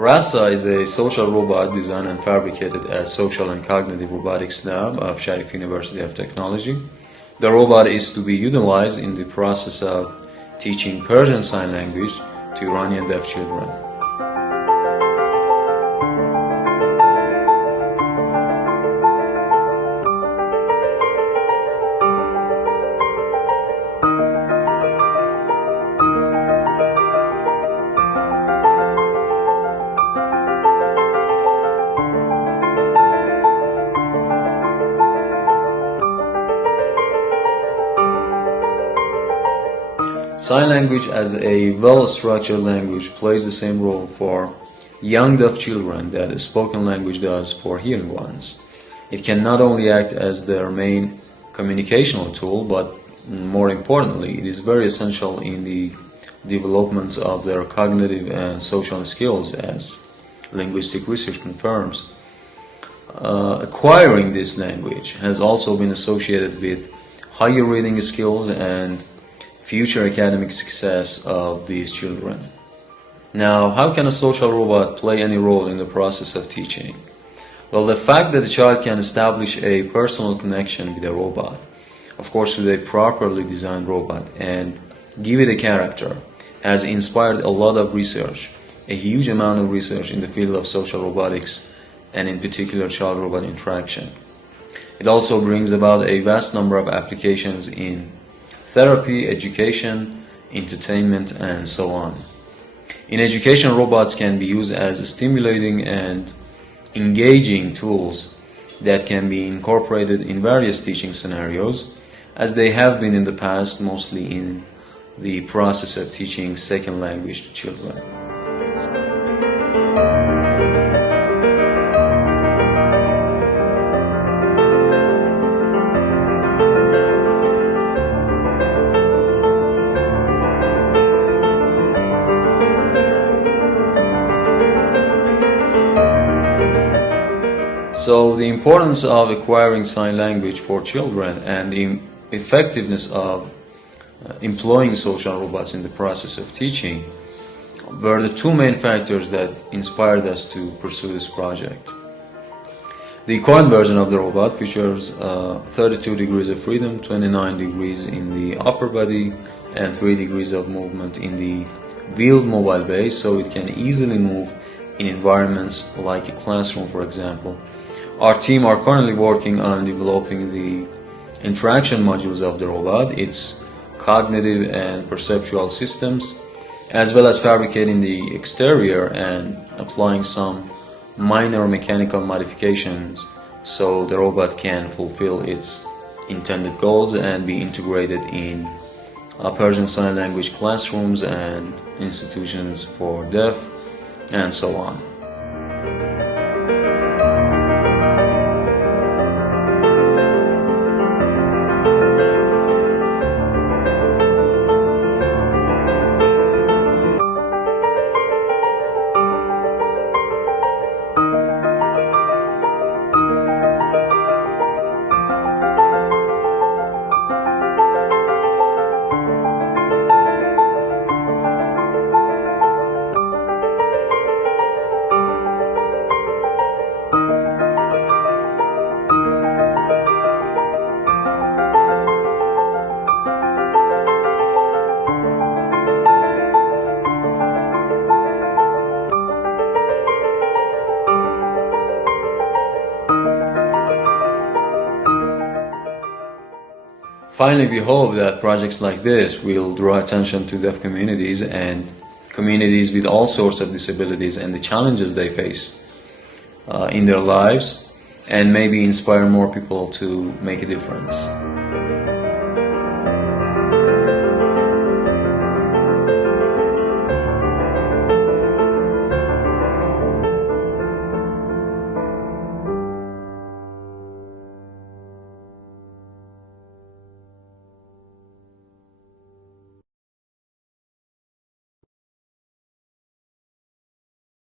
Rasa is a social robot designed and fabricated at Social and Cognitive Robotics Lab of Sharif University of Technology. The robot is to be utilized in the process of teaching Persian Sign Language to Iranian deaf children. Sign language as a well-structured language plays the same role for young deaf children that spoken language does for hearing ones. It can not only act as their main communicational tool, but more importantly, it is very essential in the development of their cognitive and social skills, as linguistic research confirms. Acquiring this language has also been associated with higher reading skills and future academic success of these children. Now, how can a social robot play any role in the process of teaching? Well, the fact that a child can establish a personal connection with a robot, of course with a properly designed robot, and give it a character, has inspired a lot of research, a huge amount of research in the field of social robotics, and in particular child-robot interaction. It also brings about a vast number of applications in therapy, education, entertainment, and so on. In education, robots can be used as stimulating and engaging tools that can be incorporated in various teaching scenarios, as they have been in the past, mostly in the process of teaching second language to children. So the importance of acquiring sign language for children and the effectiveness of employing social robots in the process of teaching were the two main factors that inspired us to pursue this project. The current version of the robot features 32 degrees of freedom, 29 degrees in the upper body, and 3 degrees of movement in the wheeled mobile base, so it can easily move in environments like a classroom, for example. Our team are currently working on developing the interaction modules of the robot, its cognitive and perceptual systems, as well as fabricating the exterior and applying some minor mechanical modifications so the robot can fulfill its intended goals and be integrated in Persian Sign Language classrooms and institutions for deaf, and so on. Finally, we hope that projects like this will draw attention to deaf communities and communities with all sorts of disabilities and the challenges they face in their lives, and maybe inspire more people to make a difference.